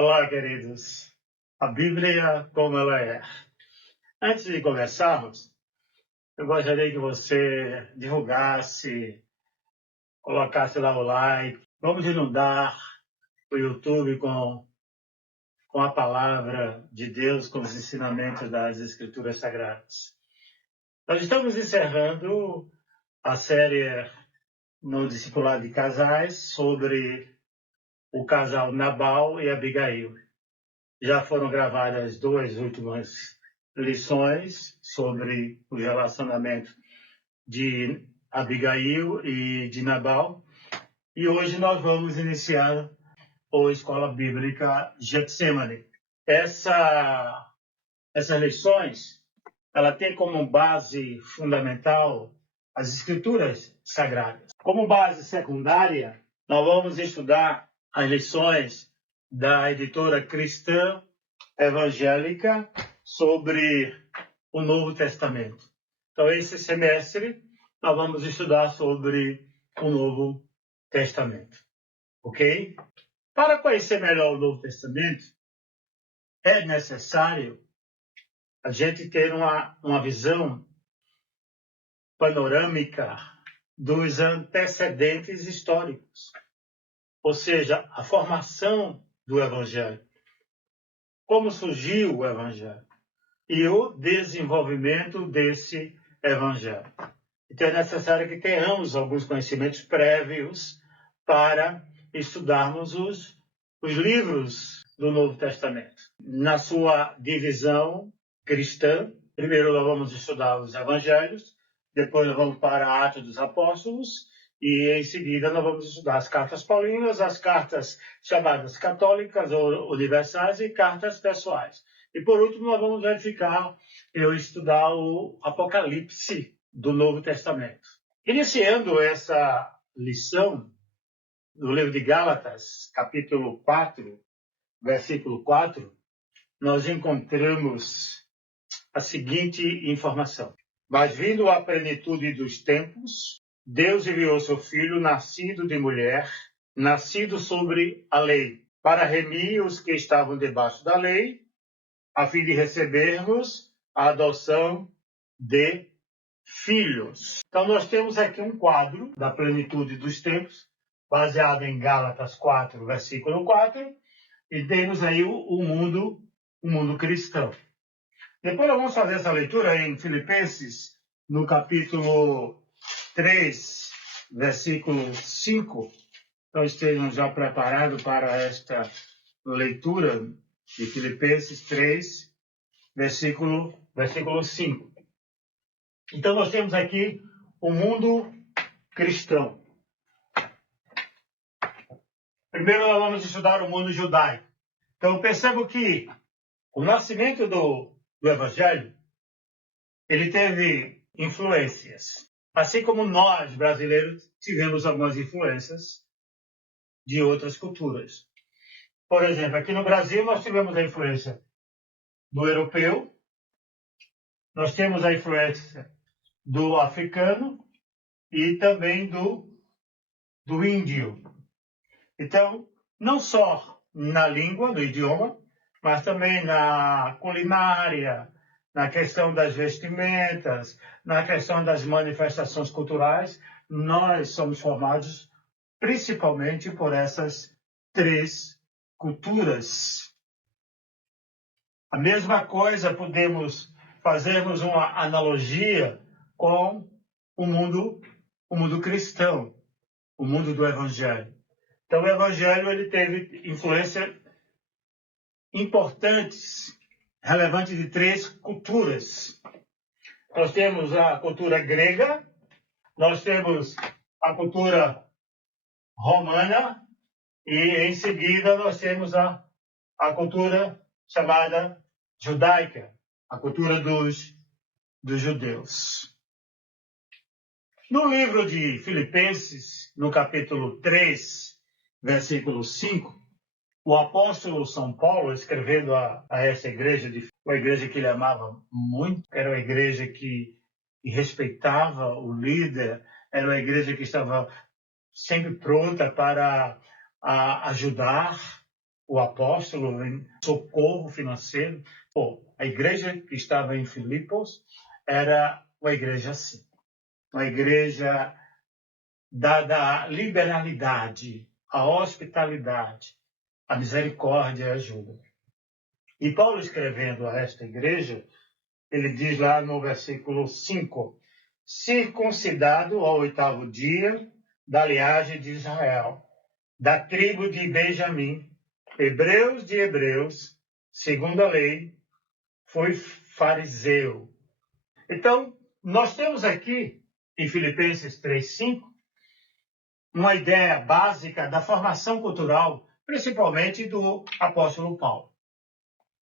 Olá, queridos. A Bíblia como ela é. Antes de começarmos, eu gostaria que você divulgasse, colocasse lá o like. Vamos inundar o YouTube com a palavra de Deus, com os ensinamentos das Escrituras Sagradas. Nós estamos encerrando a série no Discipulado de Casais sobre o casal Nabal e Abigail. Já foram gravadas as duas últimas lições sobre o relacionamento de Abigail e de Nabal. E hoje nós vamos iniciar a Escola Bíblica Getsemane. Essas lições, ela tem como base fundamental as Escrituras Sagradas. Como base secundária, nós vamos estudar as lições da editora cristã evangélica sobre o Novo Testamento. Então, esse semestre, nós vamos estudar sobre o Novo Testamento. Ok? Para conhecer melhor o Novo Testamento, é necessário a gente ter uma visão panorâmica dos antecedentes históricos, ou seja, a formação do Evangelho, como surgiu o Evangelho e o desenvolvimento desse Evangelho. Então é necessário que tenhamos alguns conhecimentos prévios para estudarmos os livros do Novo Testamento. Na sua divisão cristã, primeiro nós vamos estudar os Evangelhos, depois nós vamos para Atos dos Apóstolos, e em seguida nós vamos estudar as cartas paulinas, as cartas chamadas católicas ou universais e cartas pessoais. E por último nós vamos verificar e estudar o Apocalipse do Novo Testamento. Iniciando essa lição, no livro de Gálatas, capítulo 4, versículo 4, nós encontramos a seguinte informação. Mas vindo à plenitude dos tempos, Deus enviou seu Filho, nascido de mulher, nascido sobre a lei, para remir os que estavam debaixo da lei, a fim de recebermos a adoção de filhos. Então nós temos aqui um quadro da plenitude dos tempos, baseado em Gálatas 4, versículo 4, e temos aí o mundo cristão. Depois nós vamos fazer essa leitura em Filipenses, no capítulo 3, versículo 5. Então estejam já preparados para esta leitura de Filipenses 3, versículo 5. Então nós temos aqui o mundo cristão. Primeiro nós vamos estudar o mundo judaico. Então percebo que o nascimento do Evangelho, ele teve influências. Assim como nós, brasileiros, tivemos algumas influências de outras culturas. Por exemplo, aqui no Brasil nós tivemos a influência do europeu, nós temos a influência do africano e também do índio. Então, não só na língua, no idioma, mas também na culinária, na questão das vestimentas, na questão das manifestações culturais, nós somos formados principalmente por essas três culturas. A mesma coisa podemos fazermos uma analogia com o mundo cristão, o mundo do Evangelho. Então, o Evangelho ele teve influência importantes, relevantes de três culturas. Nós temos a cultura grega, nós temos a cultura romana e, em seguida, nós temos a cultura chamada judaica, a cultura dos judeus. No livro de Filipenses, no capítulo 3, versículo 5, o apóstolo São Paulo, escrevendo a essa igreja, uma igreja que ele amava muito, era uma igreja que respeitava o líder, era uma igreja que estava sempre pronta para ajudar o apóstolo em socorro financeiro. A igreja que estava em Filipos era uma igreja assim, uma igreja dada a liberalidade, a hospitalidade, a misericórdia e a ajuda. E Paulo, escrevendo a esta igreja, ele diz lá no versículo 5, circuncidado ao 8º dia da linhagem de Israel, da tribo de Benjamim, hebreus de hebreus, segundo a lei, foi fariseu. Então, nós temos aqui, em Filipenses 3:5, uma ideia básica da formação cultural, principalmente do apóstolo Paulo.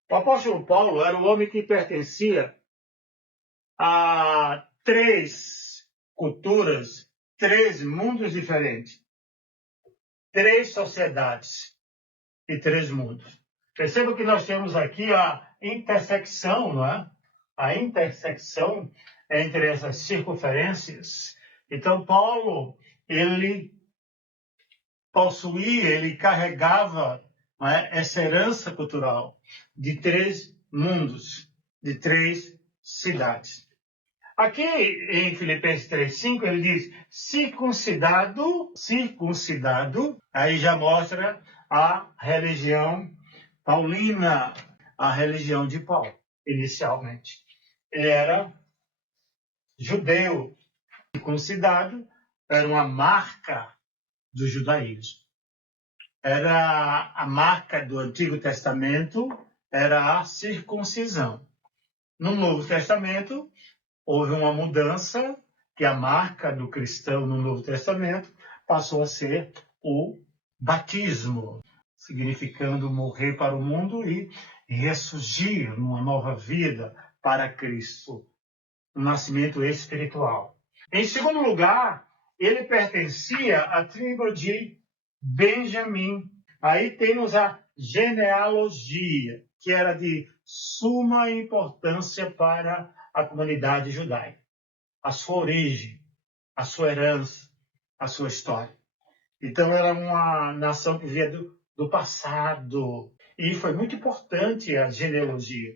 O apóstolo Paulo era um homem que pertencia a 3 culturas, 3 mundos diferentes, 3 sociedades e 3 mundos. Perceba que nós temos aqui a intersecção, não é? A intersecção entre essas circunferências. Então, Paulo, ele possuía, ele carregava, não é, essa herança cultural de 3 mundos, de 3 cidades. Aqui em Filipenses 3:5 ele diz circuncidado, aí já mostra a religião paulina, a religião de Paulo, inicialmente. Ele era judeu, circuncidado, era uma marca do judaísmo. Era a marca do Antigo Testamento, era a circuncisão. No Novo Testamento, houve uma mudança, que a marca do cristão no Novo Testamento passou a ser o batismo, significando morrer para o mundo e ressurgir numa nova vida para Cristo, um nascimento espiritual. Em segundo lugar, ele pertencia à tribo de Benjamim. Aí temos a genealogia, que era de suma importância para a comunidade judaica. A sua origem, a sua herança, a sua história. Então era uma nação que via do passado. E foi muito importante a genealogia,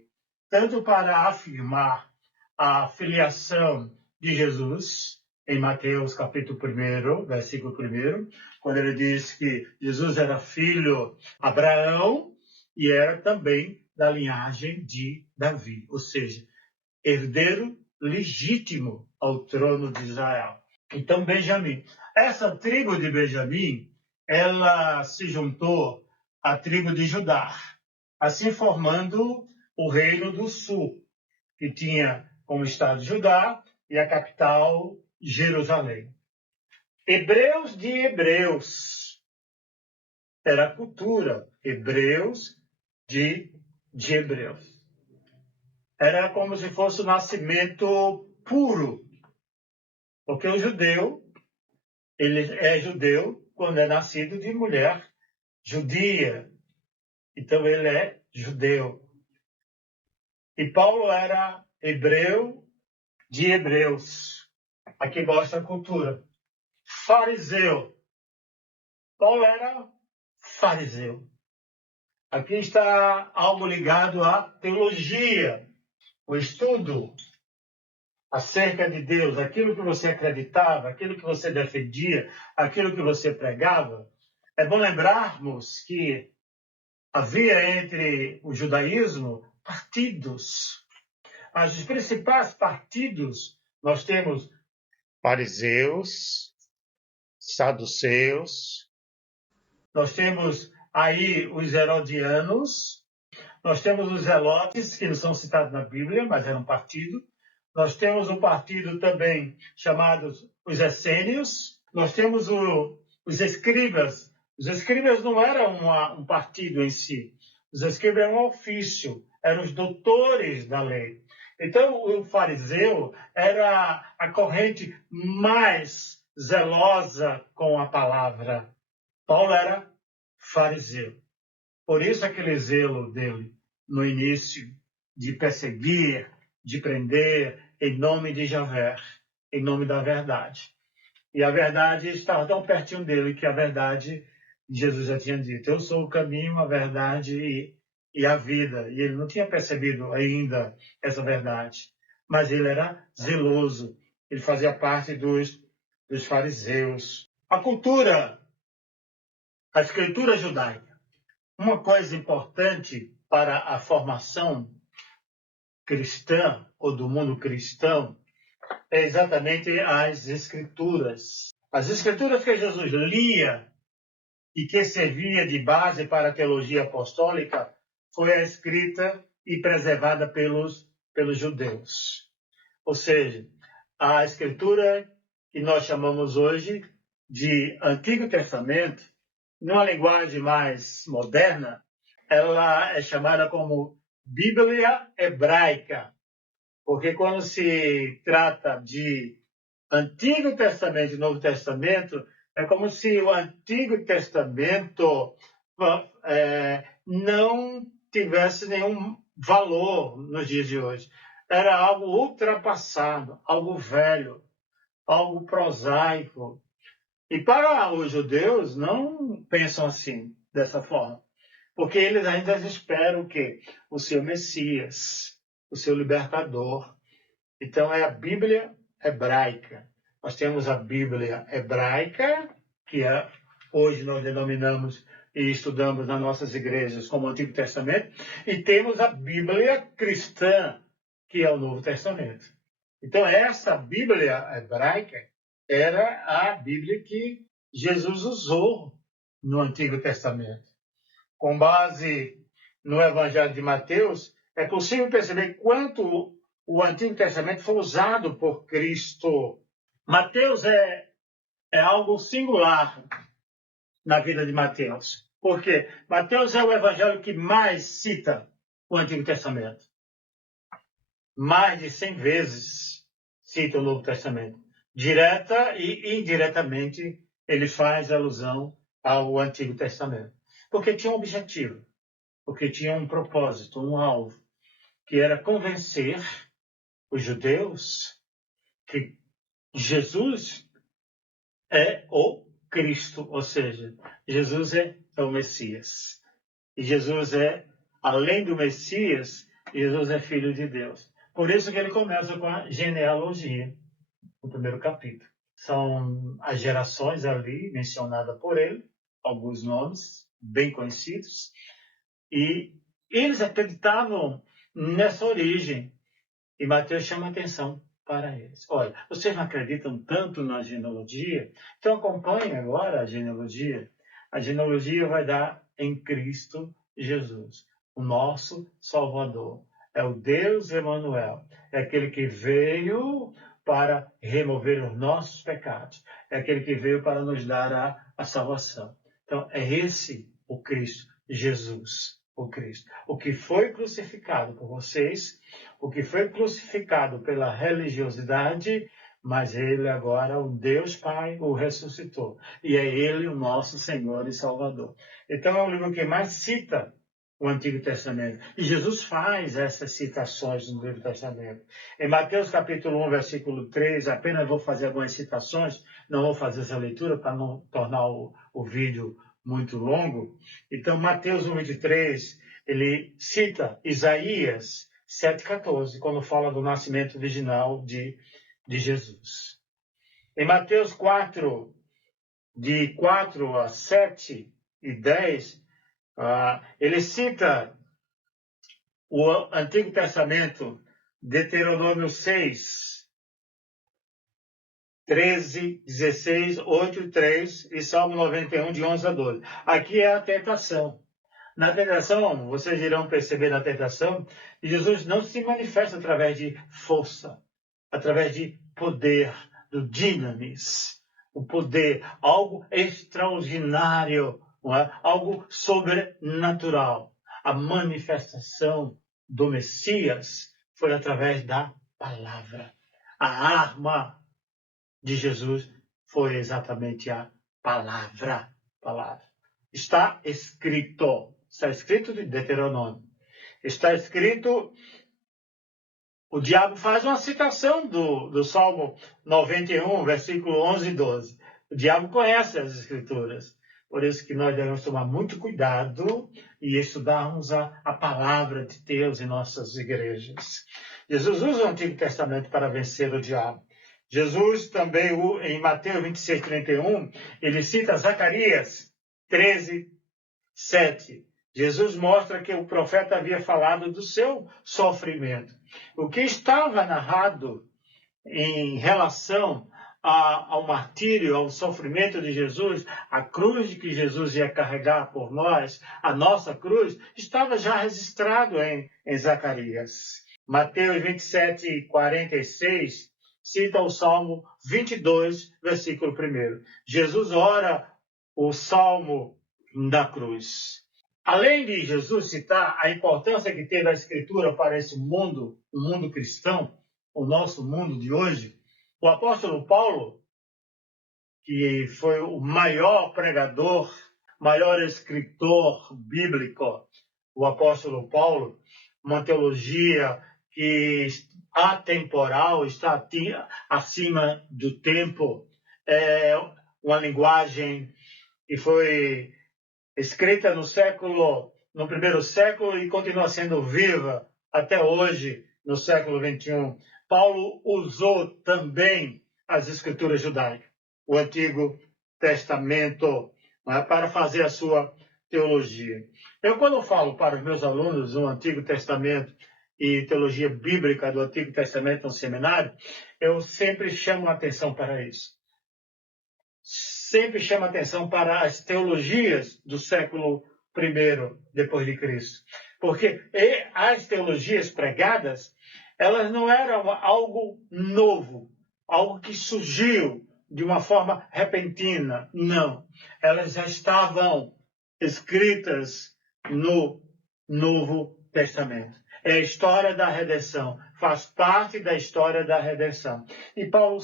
tanto para afirmar a filiação de Jesus, em Mateus capítulo 1, versículo 1, quando ele diz que Jesus era filho de Abraão e era também da linhagem de Davi, ou seja, herdeiro legítimo ao trono de Israel. Então, Benjamim. Essa tribo de Benjamim, ela se juntou à tribo de Judá, assim formando o Reino do Sul, que tinha como estado Judá e a capital Jerusalém. Hebreus de hebreus. Era a cultura. Hebreus de hebreus. Era como se fosse o nascimento puro. Porque o judeu, ele é judeu quando é nascido de mulher judia. Então ele é judeu. E Paulo era hebreu de hebreus. Aqui mostra a cultura. Fariseu. Paulo era fariseu. Aqui está algo ligado à teologia, o estudo acerca de Deus, aquilo que você acreditava, aquilo que você defendia, aquilo que você pregava. É bom lembrarmos que havia entre o judaísmo partidos. Os principais partidos, nós temos fariseus, saduceus, nós temos aí os herodianos, nós temos os zelotes, que não são citados na Bíblia, mas eram um partido. Nós temos um partido também chamado os essênios. Nós temos os escribas. Os escribas não eram um partido em si. Os escribas eram um ofício, eram os doutores da lei. Então, o fariseu era a corrente mais zelosa com a palavra. Paulo era fariseu. Por isso aquele zelo dele no início de perseguir, de prender, em nome de Javé, em nome da verdade. E a verdade estava tão pertinho dele que a verdade Jesus já tinha dito, eu sou o caminho, a verdade e a vida. E ele não tinha percebido ainda essa verdade. Mas ele era zeloso. Ele fazia parte dos fariseus. A cultura, a escritura judaica. Uma coisa importante para a formação cristã ou do mundo cristão é exatamente as escrituras. As escrituras que Jesus lia e que servia de base para a teologia apostólica foi a escrita e preservada pelos judeus. Ou seja, a escritura que nós chamamos hoje de Antigo Testamento, numa linguagem mais moderna, ela é chamada como Bíblia hebraica, porque quando se trata de Antigo Testamento e Novo Testamento, é como se o Antigo Testamento não tivesse nenhum valor nos dias de hoje. Era algo ultrapassado, algo velho, algo prosaico. E para os judeus não pensam assim, dessa forma. Porque eles ainda esperam o quê? O seu Messias, o seu libertador. Então é a Bíblia hebraica. Nós temos a Bíblia hebraica, que hoje nós denominamos e estudamos nas nossas igrejas como Antigo Testamento, e temos a Bíblia cristã, que é o Novo Testamento. Então essa Bíblia hebraica era a Bíblia que Jesus usou no Antigo Testamento. Com base no Evangelho de Mateus, é possível perceber quanto o Antigo Testamento foi usado por Cristo. Mateus é algo singular na vida de Mateus. Por quê? Mateus é o evangelho que mais cita o Antigo Testamento. Mais de 100 vezes cita o Novo Testamento. Direta e indiretamente ele faz alusão ao Antigo Testamento. Porque tinha um objetivo, porque tinha um propósito, um alvo, que era convencer os judeus que Jesus é o Cristo, ou seja, Jesus é o Messias. E Jesus além do Messias, Jesus é filho de Deus. Por isso que ele começa com a genealogia, no primeiro capítulo. São as gerações ali mencionadas por ele, alguns nomes bem conhecidos, e eles acreditavam nessa origem. E Mateus chama atenção para eles. Olha, vocês não acreditam tanto na genealogia? Então acompanhem agora a genealogia. A genealogia vai dar em Cristo Jesus, o nosso Salvador. É o Deus Emanuel. É aquele que veio para remover os nossos pecados. É aquele que veio para nos dar a salvação. Então é esse o Cristo, Jesus. O Cristo. O que foi crucificado por vocês, o que foi crucificado pela religiosidade, mas ele agora, o Deus Pai, o ressuscitou. E é ele o nosso Senhor e Salvador. Então é o livro que mais cita o Antigo Testamento. E Jesus faz essas citações no Novo Testamento. Em Mateus capítulo 1, versículo 3, apenas vou fazer algumas citações, não vou fazer essa leitura para não tornar o vídeo muito longo. Então, Mateus 1:23, ele cita Isaías 7:14, quando fala do nascimento virginal de Jesus. Em Mateus 4, de 4 a 7 e 10, ele cita o Antigo Testamento, Deuteronômio 6, 13, 16, 8 e 3 e Salmo 91, de 11 a 12. Aqui é a tentação. Na tentação, vocês irão perceber na tentação, que Jesus não se manifesta através de força, através de poder, do dinamis, o poder, algo extraordinário, não é? Algo sobrenatural. A manifestação do Messias foi através da palavra. A arma de Jesus foi exatamente a palavra. Está escrito de Deuteronômio. Está escrito, o diabo faz uma citação do Salmo 91, versículo 11 e 12. O diabo conhece as escrituras. Por isso que nós devemos tomar muito cuidado e estudarmos a palavra de Deus em nossas igrejas. Jesus usa o Antigo Testamento para vencer o diabo. Jesus também, em Mateus 26, 31, ele cita Zacarias 13, 7. Jesus mostra que o profeta havia falado do seu sofrimento. O que estava narrado em relação ao martírio, ao sofrimento de Jesus, a cruz que Jesus ia carregar por nós, a nossa cruz, estava já registrado em Zacarias. Mateus 27, 46 cita o Salmo 22, versículo 1. Jesus ora o Salmo da cruz. Além de Jesus citar a importância que teve a Escritura para esse mundo, o mundo cristão, o nosso mundo de hoje, o apóstolo Paulo, que foi o maior pregador, maior escritor bíblico, o apóstolo Paulo, uma teologia que atemporal, está acima do tempo, é uma linguagem que foi escrita no primeiro século e continua sendo viva até hoje, no século XXI. Paulo usou também as escrituras judaicas, o Antigo Testamento, para fazer a sua teologia. Eu, quando falo para os meus alunos o Antigo Testamento e teologia bíblica do Antigo Testamento no seminário, eu sempre chamo a atenção para isso. Sempre chama atenção para as teologias do século I depois de Cristo. Porque as teologias pregadas, elas não eram algo novo, algo que surgiu de uma forma repentina. Não. Elas já estavam escritas no Novo Testamento. É a história da redenção. Faz parte da história da redenção. E Paulo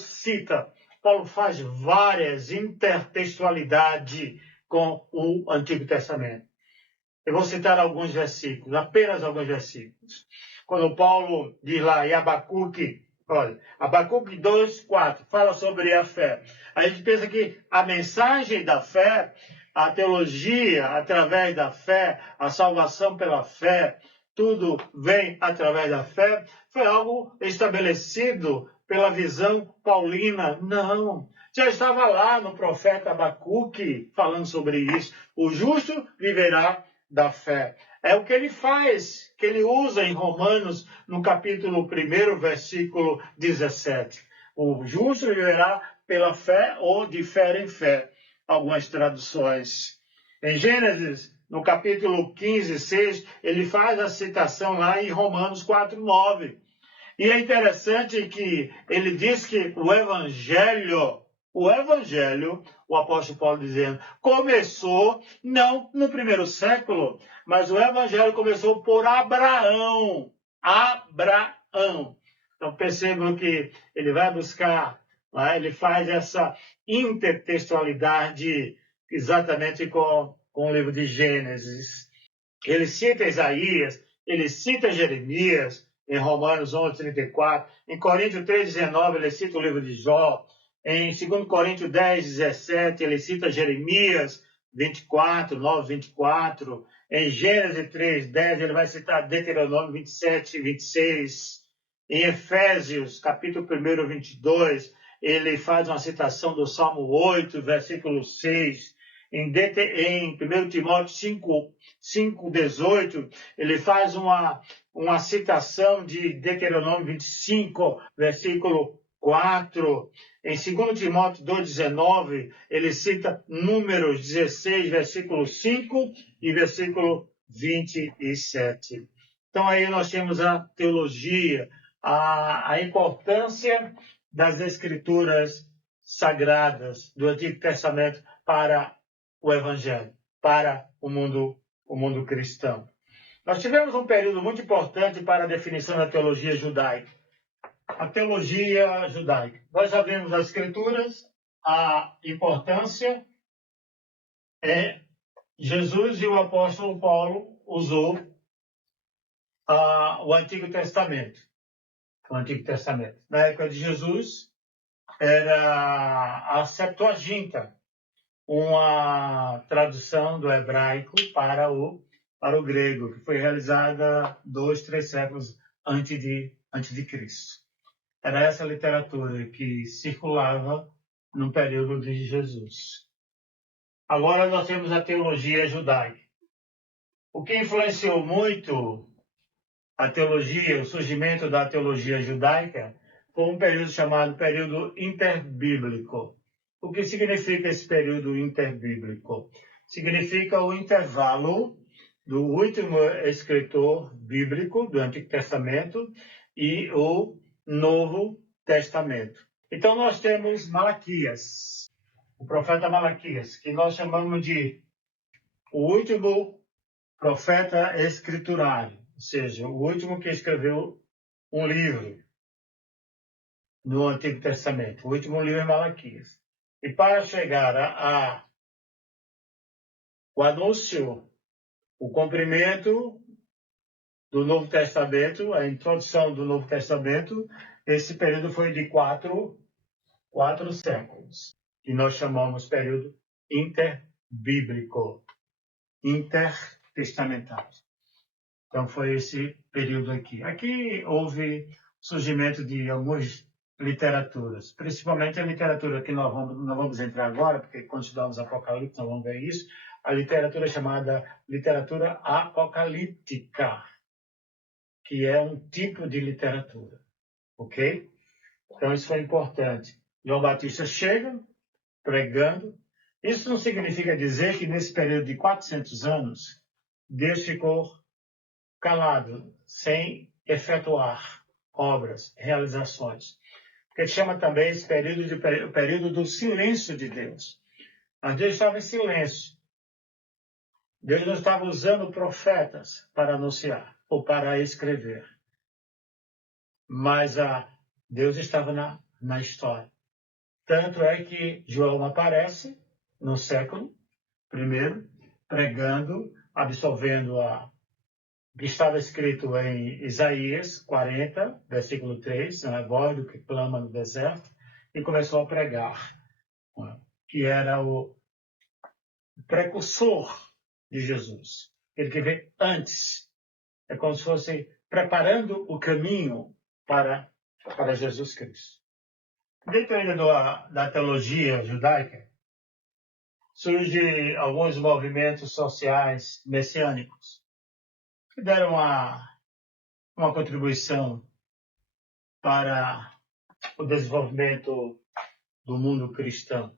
faz várias intertextualidades com o Antigo Testamento. Eu vou citar alguns versículos, apenas alguns versículos. Quando Paulo diz lá em Abacuque, olha, Abacuque 2, 4, fala sobre a fé. A gente pensa que a mensagem da fé, a teologia através da fé, a salvação pela fé, tudo vem através da fé, foi algo estabelecido pela visão paulina. Não, já estava lá no profeta Abacuque falando sobre isso. O justo viverá da fé. É o que ele faz, que ele usa em Romanos, no capítulo 1, versículo 17. O justo viverá pela fé ou de fé em fé. Algumas traduções. Em Gênesis, no capítulo 15, 6, ele faz a citação lá em Romanos 4, 9. E é interessante que ele diz que o evangelho, o apóstolo Paulo dizendo, começou não no primeiro século, mas o evangelho começou por Abraão. Então percebam que ele vai buscar, ele faz essa intertextualidade exatamente com o livro de Gênesis. Ele cita Isaías, ele cita Jeremias, em Romanos 11, 34. Em Coríntios 3, 19, ele cita o livro de Jó. Em 2 Coríntios 10, 17, ele cita Jeremias 24, 9, 24. Em Gênesis 3, 10, ele vai citar Deuteronômio 27, 26. Em Efésios, capítulo 1, 22, ele faz uma citação do Salmo 8, versículo 6. Em 1 Timóteo 5, 18, ele faz uma citação de Deuteronômio 25, versículo 4. Em 2 Timóteo 2,19, ele cita Números 16, versículo 5 e versículo 27. Então aí nós temos a teologia, a importância das escrituras sagradas do Antigo Testamento para o Evangelho, para o mundo cristão. Nós tivemos um período muito importante para a definição da teologia judaica. A teologia judaica. Nós já vimos as Escrituras, a importância é Jesus e o apóstolo Paulo usou o Antigo Testamento. O Antigo Testamento. Na época de Jesus, era a Septuaginta. uma tradução do hebraico para o grego, que foi realizada 2, 3 séculos antes de Cristo. Era essa literatura que circulava no período de Jesus. Agora nós temos a teologia judaica. O que influenciou muito a teologia, o surgimento da teologia judaica, foi um período chamado período interbíblico. O que significa esse período interbíblico? Significa o intervalo do último escritor bíblico do Antigo Testamento e o Novo Testamento. Então nós temos Malaquias, o profeta Malaquias, que nós chamamos de o último profeta escriturário, ou seja, o último que escreveu um livro no Antigo Testamento, o último livro é Malaquias. E para chegar o anúncio, o cumprimento do Novo Testamento, a introdução do Novo Testamento, esse período foi de quatro séculos, que nós chamamos período interbíblico, intertestamentário. Então foi esse período aqui. Aqui houve surgimento de algumas literaturas, principalmente a literatura que nós vamos entrar agora, porque quando estudamos Apocalipse nós vamos ver isso, a literatura chamada literatura apocalíptica, que é um tipo de literatura, ok? Então isso foi importante. João Batista chega pregando. Isso não significa dizer que nesse período de 400 anos, Deus ficou calado, sem efetuar obras, realizações. Porque chama também esse período de o período do silêncio de Deus. Mas Deus estava em silêncio. Deus não estava usando profetas para anunciar ou para escrever. Mas Deus estava na história. Tanto é que João aparece no século I, pregando, absolvendo que estava escrito em Isaías 40, versículo 3, voz do que clama no deserto, e começou a pregar, que era o precursor de Jesus. Ele que veio antes. É como se fosse preparando o caminho para Jesus Cristo. Dentro ainda da teologia judaica, surgem alguns movimentos sociais messiânicos que deram uma contribuição para o desenvolvimento do mundo cristão.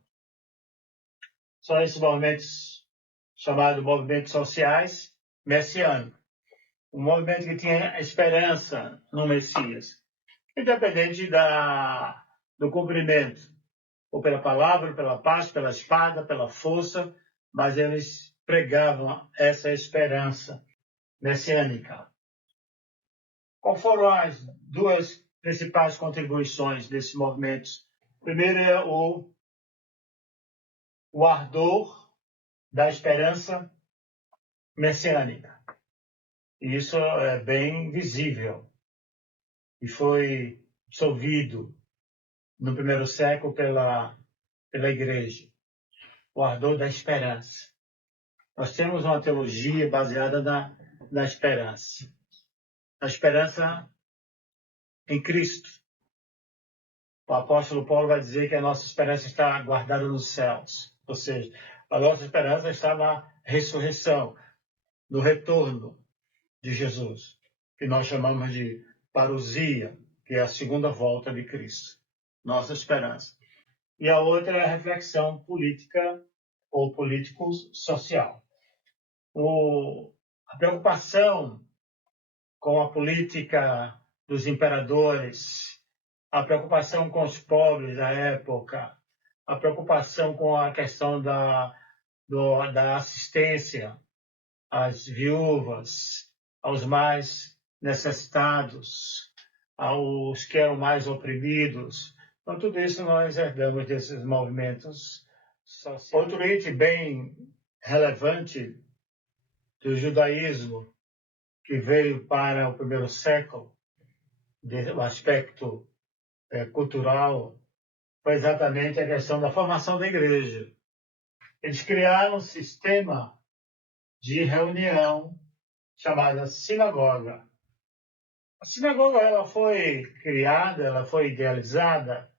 São esses movimentos chamados movimentos sociais messiânicos. Um movimento que tinha esperança no Messias, independente do cumprimento, ou pela palavra, pela paz, pela espada, pela força, mas eles pregavam essa esperança messiânica. Qual foram as duas principais contribuições desses movimentos? Primeiro é o ardor da esperança messiânica. E isso é bem visível. E foi absolvido no primeiro século pela igreja. O ardor da esperança. Nós temos uma teologia baseada na esperança. A esperança em Cristo. O apóstolo Paulo vai dizer que a nossa esperança está guardada nos céus. Ou seja, a nossa esperança está na ressurreição, no retorno de Jesus, que nós chamamos de parousia, que é a segunda volta de Cristo. Nossa esperança. E a outra é a reflexão política ou político-social. A preocupação com a política dos imperadores, a preocupação com os pobres da época, a preocupação com a questão da assistência às viúvas, aos mais necessitados, aos que eram mais oprimidos. Então, tudo isso nós herdamos desses movimentos sociais. Outro item bem relevante do judaísmo, que veio para o primeiro século, o aspecto cultural, foi exatamente a questão da formação da igreja. Eles criaram um sistema de reunião chamada sinagoga. A sinagoga ela foi criada, ela foi idealizada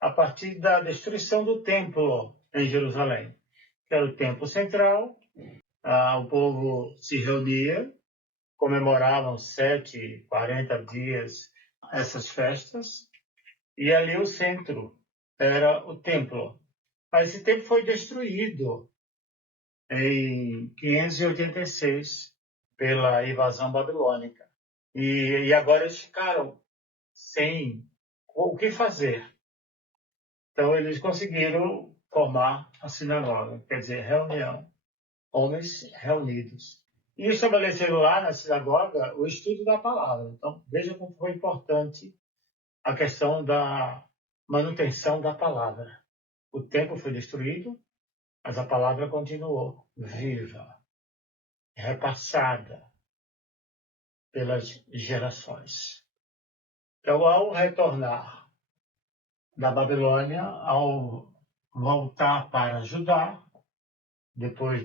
a partir da destruição do templo em Jerusalém, que era o templo central. O povo se reunia, comemoravam 7, 40 dias essas festas, e ali o centro era o templo. Mas esse templo foi destruído em 586 pela invasão babilônica. E agora eles ficaram sem o que fazer. Então eles conseguiram formar a sinagoga, quer dizer, reunião, homens reunidos. E estabeleceram lá na sinagoga o estudo da palavra. Então veja como foi importante a questão da manutenção da palavra. O templo foi destruído, mas a palavra continuou viva, repassada pelas gerações. Então, ao retornar da Babilônia, ao voltar para Judá, depois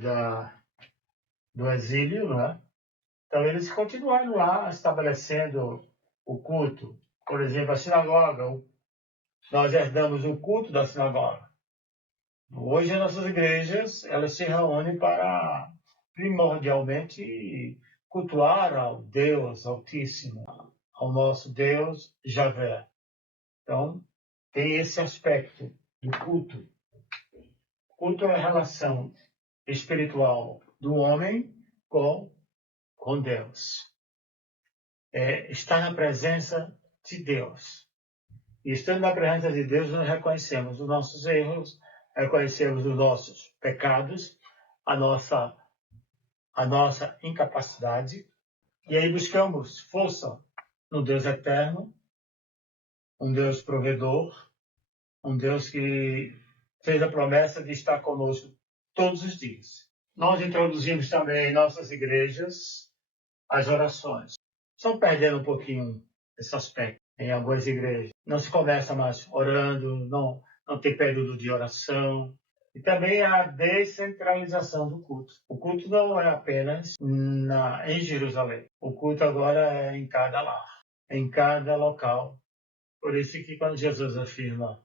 do exílio, né? Então eles continuaram lá estabelecendo o culto. Por exemplo, a sinagoga, nós herdamos o culto da sinagoga. Hoje, as nossas igrejas, elas se reúnem para, primordialmente, cultuar ao Deus Altíssimo, ao nosso Deus Javé. Então, tem esse aspecto do culto. O culto é a relação espiritual do homem com Deus. É estar na presença de Deus. E estando na presença de Deus, nós reconhecemos os nossos erros, reconhecemos os nossos pecados, a nossa incapacidade, e aí buscamos força no Deus eterno, um Deus provedor, um Deus que fez a promessa de estar conosco todos os dias. Nós introduzimos também em nossas igrejas as orações. Estão perdendo um pouquinho esse aspecto em algumas igrejas. Não se conversa mais orando, não tem período de oração. E também a descentralização do culto. O culto não é apenas em Jerusalém. O culto agora é em cada lar, em cada local. Por isso que quando Jesus afirma,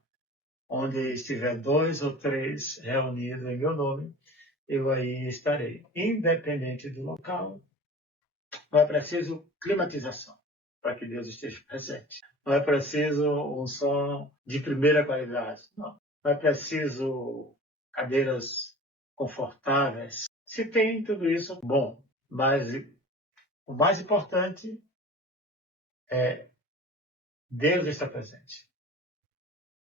onde estiver 2 ou 3 reunidos em meu nome, eu aí estarei. Independente do local, não é preciso climatização para que Deus esteja presente. Não é preciso um som de primeira qualidade. Não. Não é preciso cadeiras confortáveis. Se tem tudo isso, bom. Mas o mais importante é Deus está presente.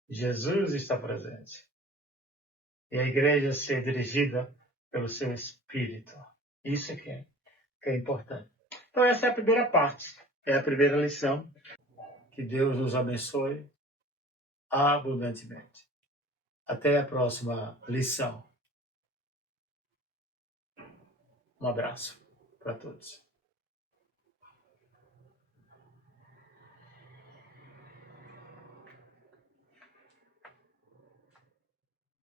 Jesus está presente. E a igreja ser dirigida pelo seu Espírito. Isso que é importante. Então essa é a primeira parte. É a primeira lição. Que Deus nos abençoe abundantemente. Até a próxima lição. Um abraço para todos.